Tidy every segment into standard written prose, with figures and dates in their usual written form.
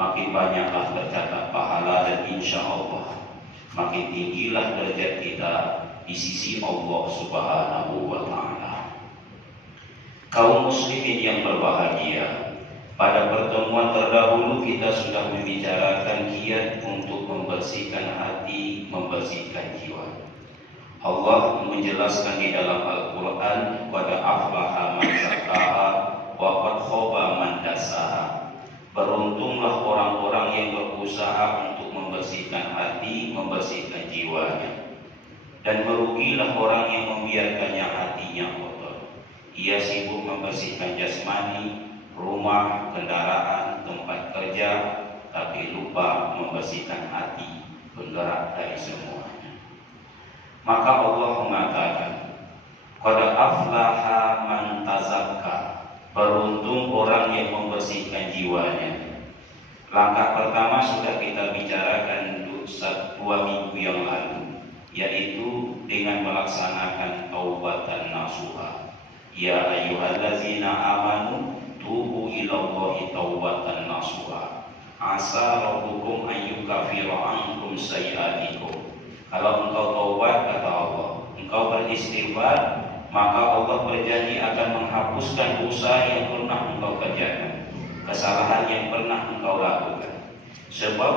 makin banyaklah tercatat pahala dan insya Allah makin tinggilah derajat kita di sisi Allah Subhanahu wa Ta'ala. Kaum muslimin yang berbahagia, pada pertemuan terdahulu kita sudah membicarakan kiat untuk membersihkan hati, membersihkan jiwa. Allah menjelaskan di dalam Al-Quran, "Qad aflaha man zakkaha wa qad khaba man dassaha." Beruntunglah orang-orang yang berusaha untuk membersihkan hati, membersihkan jiwanya, dan merugilah orang yang membiarkannya hatinya kotor. Ia sibuk membersihkan jasmani, rumah, kendaraan, tempat kerja, tapi lupa membersihkan hati, penggerak dari semuanya. Maka Allah mengatakan, "Qad aflaha man tazakka." Beruntung orang yang membersihkan jiwanya. Langkah pertama sudah kita bicarakan 2 minggu yang lalu, yaitu dengan melaksanakan taubatan nasuha. Ya ayyuhallazina amanu tubu ilallahi taubatan nasuha. Asa rabbukum ayyukafira ankum sayyi'atikum. Kalau engkau taubat, kata Allah, engkau beristighfar, maka Allah berjanji akan menghapuskan dosa yang pernah engkau kerjakan, kesalahan yang pernah engkau lakukan. Sebab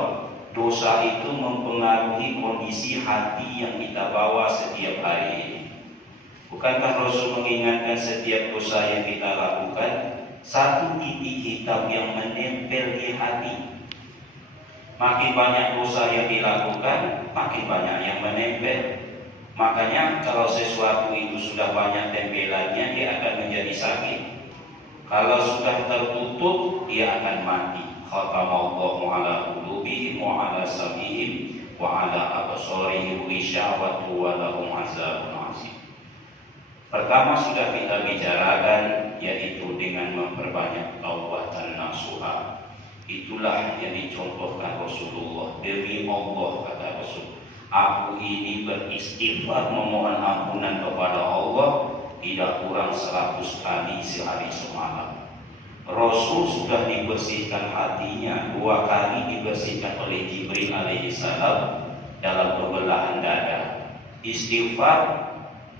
dosa itu mempengaruhi kondisi hati yang kita bawa setiap hari ini. Bukankah Rasul mengingatkan setiap dosa yang kita lakukan satu titik hitam yang menempel di hati? Makin banyak dosa yang dilakukan, makin banyak yang menempel. Makanya kalau sesuatu itu sudah banyak tempelannya, dia akan menjadi sakit. Kalau sudah tertutup, dia akan mati. Khatamallahu ala qulubihim wa ala sam'ihim wa ala absarihim ghishawatu wa lahum azabun azim. Pertama sudah kita bicarakan, yaitu dengan memperbanyak taubatan nasuha. Itulah yang dicontohkan Rasulullah. Demi Allah, kata Rasul, aku ini beristighfar memohon ampunan kepada Allah tidak kurang 100 kali sehari semalam. Rasul sudah dibersihkan hatinya 2 kali, dibersihkan oleh Jibril alaihissalam dalam pembelahan dada. Istighfar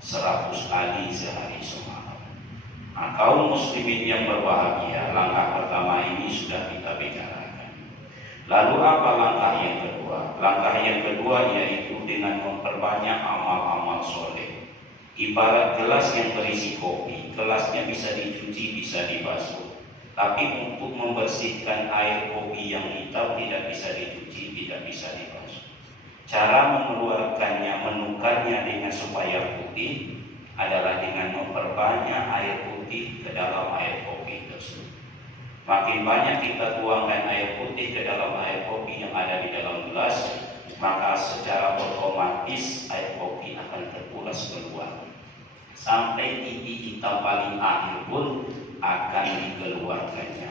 100 kali sehari semalam. Nah, kaum muslimin yang berbahagia, langkah pertama ini sudah kita bicarakan. Lalu apa langkah yang kedua? Langkah yang kedua yaitu dengan memperbanyak amal-amal soleh. Ibarat gelas yang berisi kopi, gelasnya bisa dicuci, bisa dibasuh. Tapi untuk membersihkan air kopi yang hitam tidak bisa dicuci, tidak bisa dibasuh. Cara mengeluarkannya, menukarnya dengan supaya putih adalah dengan memperbanyak air putih ke dalam air kopi tersebut. Makin banyak kita tuangkan air putih ke dalam air kopi yang ada di dalam gelas, maka secara otomatis air kopi akan terkuras keluar. Sampai titik hitam paling akhir pun akan dikeluarkannya.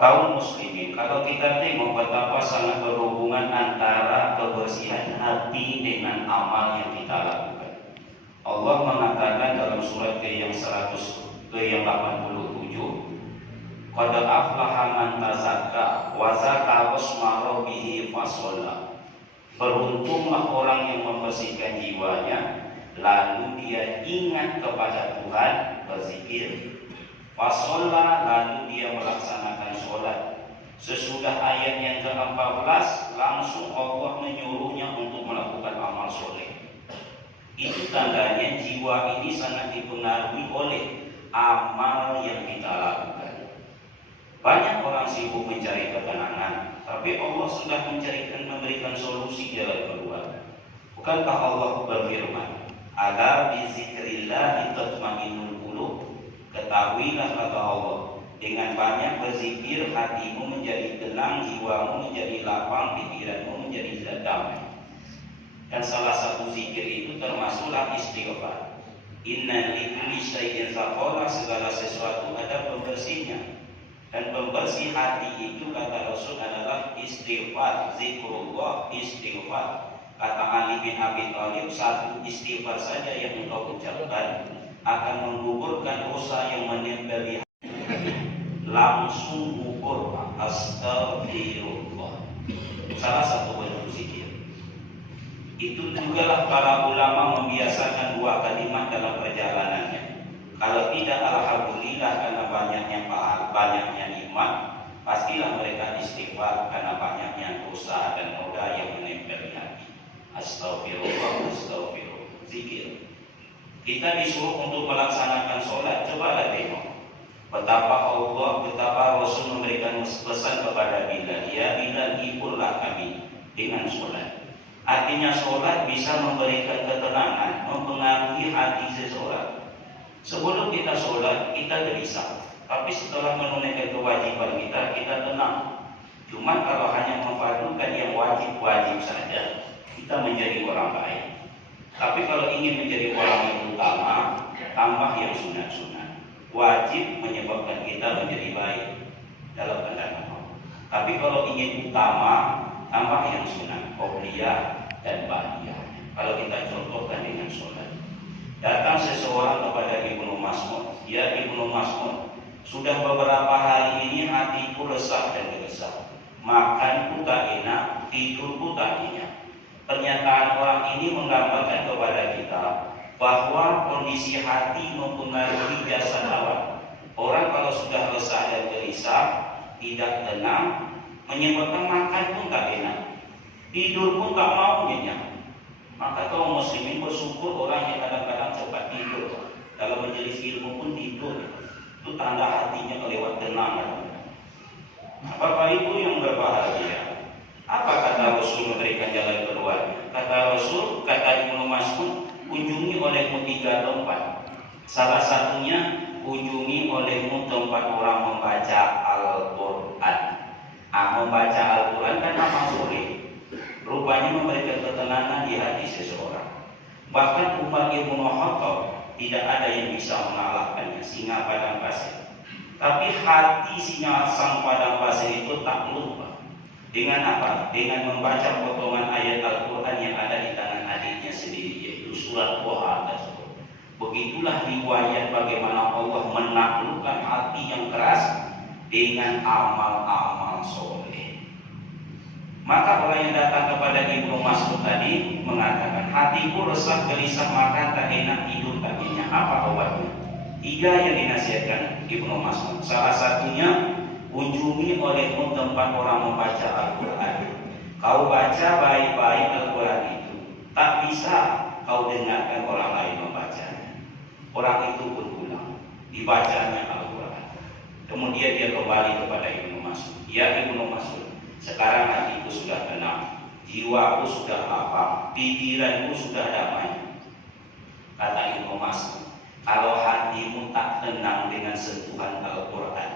Kaum muslimin, kalau kita tengok betapa sangat berhubungan antara kebersihan hati dengan amal yang kita lakukan. Allah mengatakan dalam surat ke-87, "Qad aflaha man tazakka wa zakara wasma rabbih fasalla." Beruntunglah orang yang membersihkan jiwanya, lalu dia ingat kepada Tuhan, berzikir. Fasalla, lalu dia melaksanakan sholat. Sesudah ayat yang ke-14, langsung Allah menyuruhnya untuk melakukan amal soleh. Itu tandanya jiwa ini sangat dipengaruhi oleh amal yang kita lakukan. Banyak orang sibuk mencari ketenangan, tapi Allah sudah memberikan solusi jalan keluar. Bukankah Allah berfirman, "Ala bi zikrillah tatma'innul qulub." Ketahuilah, kata Allah, dengan banyak berzikir hatimu menjadi tenang, jiwamu menjadi lapang, pikiranmu menjadi damai. Dan salah satu zikir itu termasuklah istighfar. Inna likulli syai'in saqala, segala sesuatu ada pembersihnya. Dan pembersih hati itu, kata Rasul, adalah istighfar, zikrullah, istighfar. Kata Ali bin Abi Thalib, satu istighfar saja yang engkau ucapkan akan menggugurkan dosa yang menempel di hati. Lama langsung ukur astagfirullah. Salah satu bentuk zikir. Itu juga lah para ulama membiasakan dua kalimat dalam perjalanannya. Kalau tidak alhamdulillah karena banyaknya nikmat, pastilah mereka istighfar karena banyaknya dosa dan noda yang menempel di hati. Astagfirullah, astagfirullah. Zikir. Kita disuruh untuk melaksanakan sholat. Cobalah tengok betapa Rasul memberikan pesan kepada Bilal. Ya Bilal, hiburlah kami dengan sholat. Artinya sholat bisa memberikan ketenangan, mempengaruhi hati seseorang. Sebelum kita sholat, kita gelisah. Tapi setelah menunaikan kewajiban kita tenang. Cuma kalau hanya memfardukan yang wajib-wajib saja, kita menjadi orang baik. Tapi kalau ingin menjadi orang yang utama, tambah yang sunat-sunat. Wajib menyebabkan kita menjadi baik dalam pandangan Allah. Tapi kalau ingin utama, tambah yang sunat, qobliyah dan ba'diyah. Kalau kita contohkan dengan sholat. Datang seseorang kepada Ibnu Mas'ud. Ya Ibnu Mas'ud, sudah beberapa hari ini hatiku resah dan gelisah. Makanku tak enak, tidurku tak nyenyak. Pernyataan orang ini menggambarkan kepada kita bahwa kondisi hati mempengaruhi jasad awal. Orang kalau sudah resah dan gelisah, tidak tenang, menyebabkan makan pun tak enak, tidur pun tak mau nyenyak. Maka kaum muslimin bersyukur orang yang kadang-kadang cepat tidur. Dalam majelis ilmu pun tidur, itu tanda hatinya kelewat tenang. Bapak Ibu yang berbahagia, apa kata Rasul memberikan jalan keluar? Kata Rasul, kata Ibnu Mas'ud, kunjungi olehmu 3 tempat. Salah satunya, kunjungi olehmu tempat orang membaca Al-Quran. Membaca Al-Quran kan amal soleh. Rupanya memberikan ketenangan di hati seseorang. Bahkan Umar Ibn Khattab tidak ada yang bisa mengalahkannya, singa padang pasir. Tapi hati singa sang padang pasir itu tak lupa. Dengan apa? Dengan membaca potongan ayat Al-Quran yang ada di tangan adiknya sendiri, yaitu surat Thaha tersebut. Begitulah riwayat bagaimana Allah menaklukkan hati yang keras dengan amal-amal soleh. Maka orang yang datang kepada Ibnu Mas'ud tadi mengatakan, hatiku resah gelisah, makan tak enak, tidur tak nyenyak. Apa obatnya? 3 yang dinasihatkan Ibnu Mas'ud. Salah satunya, kunjungi olehmu tempat orang membaca Al-Quran. Kau baca baik-baik Al-Quran itu, tak bisa kau dengarkan orang lain membacanya. Orang itu pun pulang, dibacanya Al-Quran. Kemudian dia kembali kepada Ibnu Mas'ud. Ya Ibnu Mas'ud, sekarang hatiku sudah tenang, jiwaku sudah lapang, pikiranku sudah damai. Kata Ibnu Mas'ud, kalau hatimu tak tenang dengan sentuhan Al-Quran,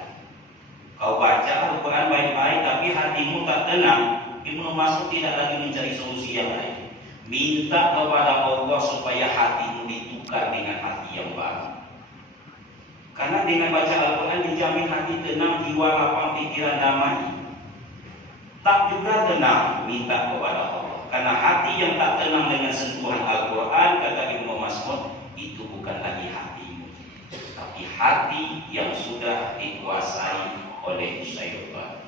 kau baca Al-Quran baik-baik tapi hatimu tak tenang, Ibnu Mas'ud tidak lagi mencari solusi yang lain. Minta kepada Allah supaya hatimu ditukar dengan hati yang baru. Karena dengan baca Al-Quran dijamin hati tenang, jiwa lapang, pikiran damai. Tak juga tenang, minta kepada Allah. Karena hati yang tak tenang dengan sentuhan Al-Quran, kata Ibnu Mas'ud, itu bukan lagi hatimu, tapi hati yang sudah dikuasai oleh syaitan.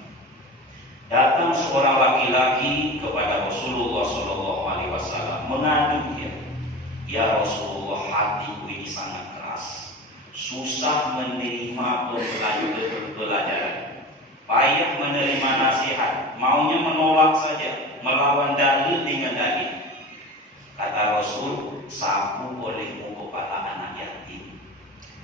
Datang seorang laki-laki kepada Rasulullah SAW mengadu dia, ya Rasulullah, hatiku ini sangat keras, susah menerima pelajaran, payah menerima nasihat, maunya menolak saja, melawan dalil dengan dalil. Kata Rasul, sapu olehmu kepala anak yatim,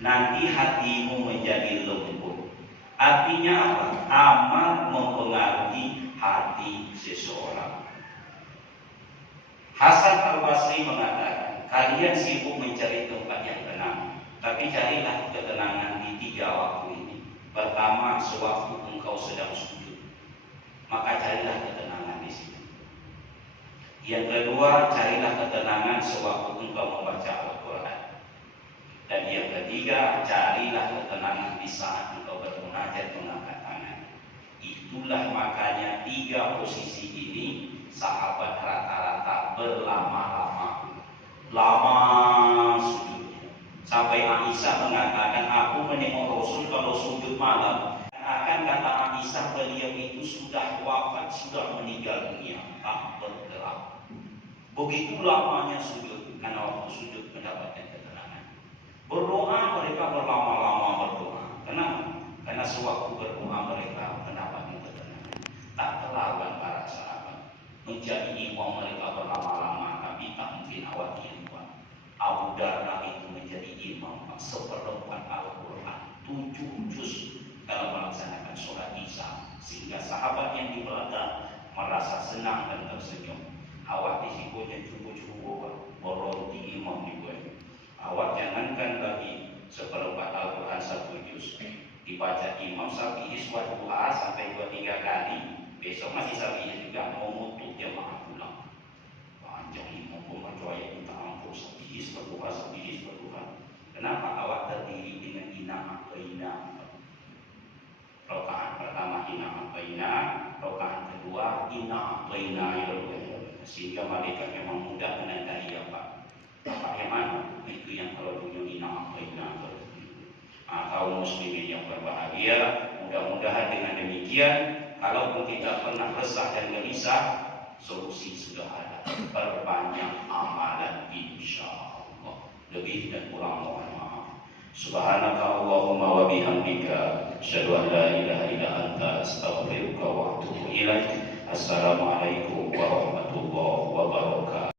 nanti hatimu menjadi lembut. Artinya apa? Amal mempengaruhi hati seseorang. Hasan Al-Basri mengatakan, kalian sibuk mencari tempat yang tenang, tapi carilah ketenangan di 3 waktu ini. Pertama, sewaktu engkau sedang sujud, maka carilah ketenangan di situ. Yang kedua, carilah ketenangan sewaktu engkau membaca Al-Quran. Dan yang ketiga, carilah ketenangan di saat engkau bermunajat mengangkat tangan. Itulah makanya 3 posisi ini sahabat rata-rata berlama-lama, lama sujudnya. Sampai Aisyah mengatakan, aku menengok Rasul kalau sujud malam Akan kata Aisyah, beliau itu sudah wafat, sudah meninggal dunia, tak bergerak. Begitu lamanya sujud, karena waktu sujud mendapatkan ketenangan. Berdoa mereka berlama-lama berdoa. Kenapa? Karena sewaktu berdoa mereka mendapatkan ketenangan. Tak terlawan para sahabat. Menjadi imam mereka berlama-lama, tapi tak mungkin awak imam. Abu Darda itu menjadi imam seperempat Al-Quran, 7 juz dalam melaksanakan sholat isya, sehingga sahabat yang di belakang merasa senang dan tersenyum. Awak disikonya cukup-cukup meronti imam di gue. Awak jangankan bagi seperempat Al-Quran 1 juz, dibaca imam Syafi'i suatu doa sampai 2-3 kali, besok masih Syafi'i juga mau mutuk jemaah pulang. Panjang imam pembaca minta ampun, Syafi'i berdoa, Syafi'i berdoa. Kenapa? Awak terdiri dengan ina. Rakaat pertama ina apaina, rakaat kedua ina apaina, sehingga malaikat memang mudah menandai apa yang mana itu yang kalau dunia ina apaina. Kaum muslimin yang berbahagia, mudah-mudahan dengan demikian, kalaupun kita pernah resah dan gelisah, solusi sudah ada. Perbanyak amalan insyaallah. Lebih dan kurang mohon maaf. Subhanaka Allahumma wa bihamdika asyhadu an la ilaha illa anta astaghfiruka wa atubu ilaik. Assalamualaikum warahmatullahi wabarakatuh.